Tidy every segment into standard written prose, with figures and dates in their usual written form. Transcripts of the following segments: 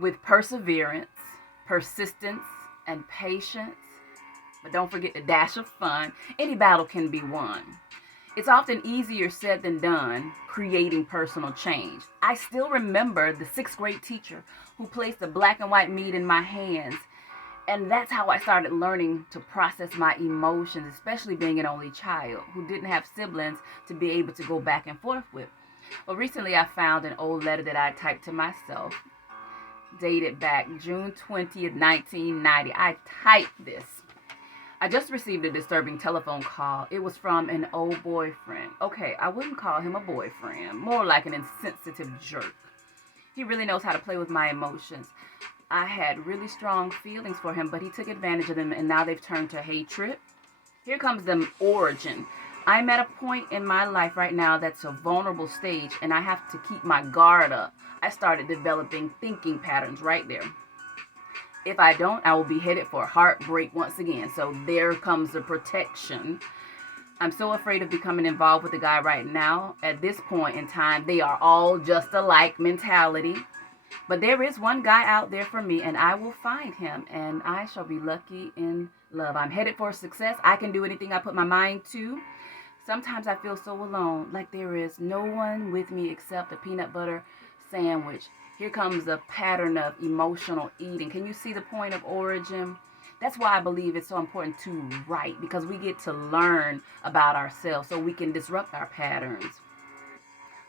With perseverance, persistence, and patience, but don't forget the dash of fun, any battle can be won. It's often easier said than done creating personal change. I still remember the sixth grade teacher who placed a black and white meat in my hands. And that's how I started learning to process my emotions, especially being an only child who didn't have siblings to be able to go back and forth with. Well, recently I found an old letter that I typed to myself, dated back June 20th, 1990. I typed this. I just received a disturbing telephone call. It was from an old boyfriend. Okay, I wouldn't call him a boyfriend, more like an insensitive jerk. He really knows how to play with my emotions. I had really strong feelings for him, but he took advantage of them, and now they've turned to hatred. Here comes the origin. I'm at a point in my life right now that's a vulnerable stage, and I have to keep my guard up. I started developing thinking patterns right there. If I don't, I will be headed for heartbreak once again. So there comes the protection. I'm so afraid of becoming involved with the guy right now. At this point in time, they are all just alike mentality. But there is one guy out there for me, and I will find him, and I shall be lucky in love. I'm headed for success. I can do anything I put my mind to. Sometimes I feel so alone, like there is no one with me except a peanut butter sandwich. Here comes a pattern of emotional eating. Can you see the point of origin? That's why I believe it's so important to write, because we get to learn about ourselves so we can disrupt our patterns.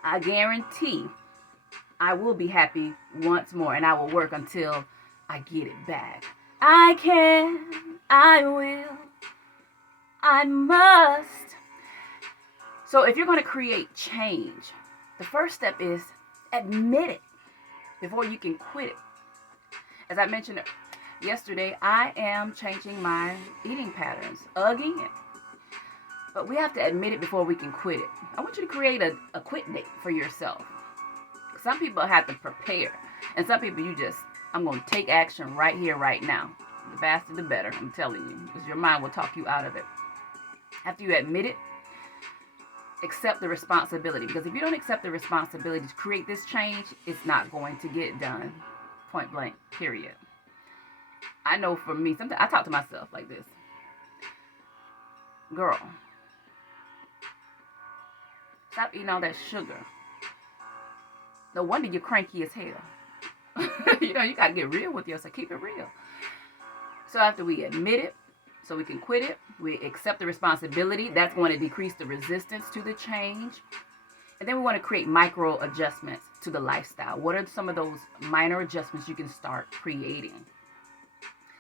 I guarantee I will be happy once more, and I will work until I get it back. I can, I will, I must. So if you're going to create change, the first step is admit it before you can quit it. As I mentioned yesterday, I am changing my eating patterns again. But we have to admit it before we can quit it. I want you to create a quit date for yourself. Some people have to prepare. And some people I'm going to take action right here, right now. The faster, the better, I'm telling you. Because your mind will talk you out of it. After you admit it, accept the responsibility, because if you don't accept the responsibility to create this change, it's not going to get done. Point blank, period. I know for me, sometimes I talk to myself like this. Girl, stop eating all that sugar. No wonder you're cranky as hell. You got to get real with yourself. Keep it real. So after we admit it, so we can quit it, we accept the responsibility. That's going to decrease the resistance to the change. And then we want to create micro adjustments to the lifestyle. What are some of those minor adjustments you can start creating?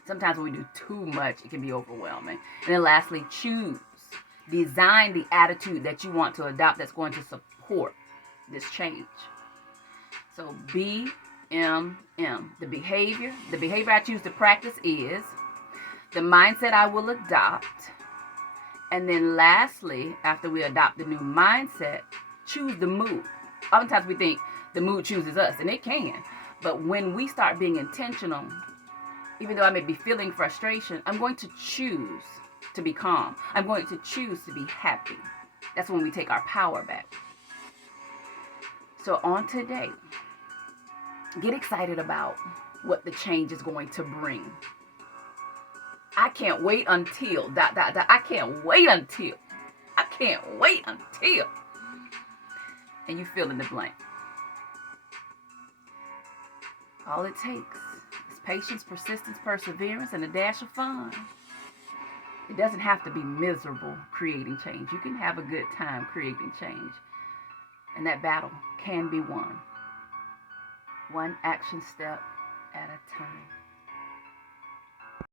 Sometimes when we do too much, it can be overwhelming. And then lastly, choose. Design the attitude that you want to adopt that's going to support this change. So BMM. The behavior I choose to practice is the mindset I will adopt. And then lastly, after we adopt the new mindset, choose the mood. Oftentimes we think the mood chooses us, and it can. But when we start being intentional, even though I may be feeling frustration, I'm going to choose to be calm. I'm going to choose to be happy. That's when we take our power back. So on today, get excited about what the change is going to bring. I can't wait until, I can't wait until. I can't wait until. And you fill in the blank. All it takes is patience, persistence, perseverance, and a dash of fun. It doesn't have to be miserable creating change. You can have a good time creating change. And that battle can be won. One action step at a time.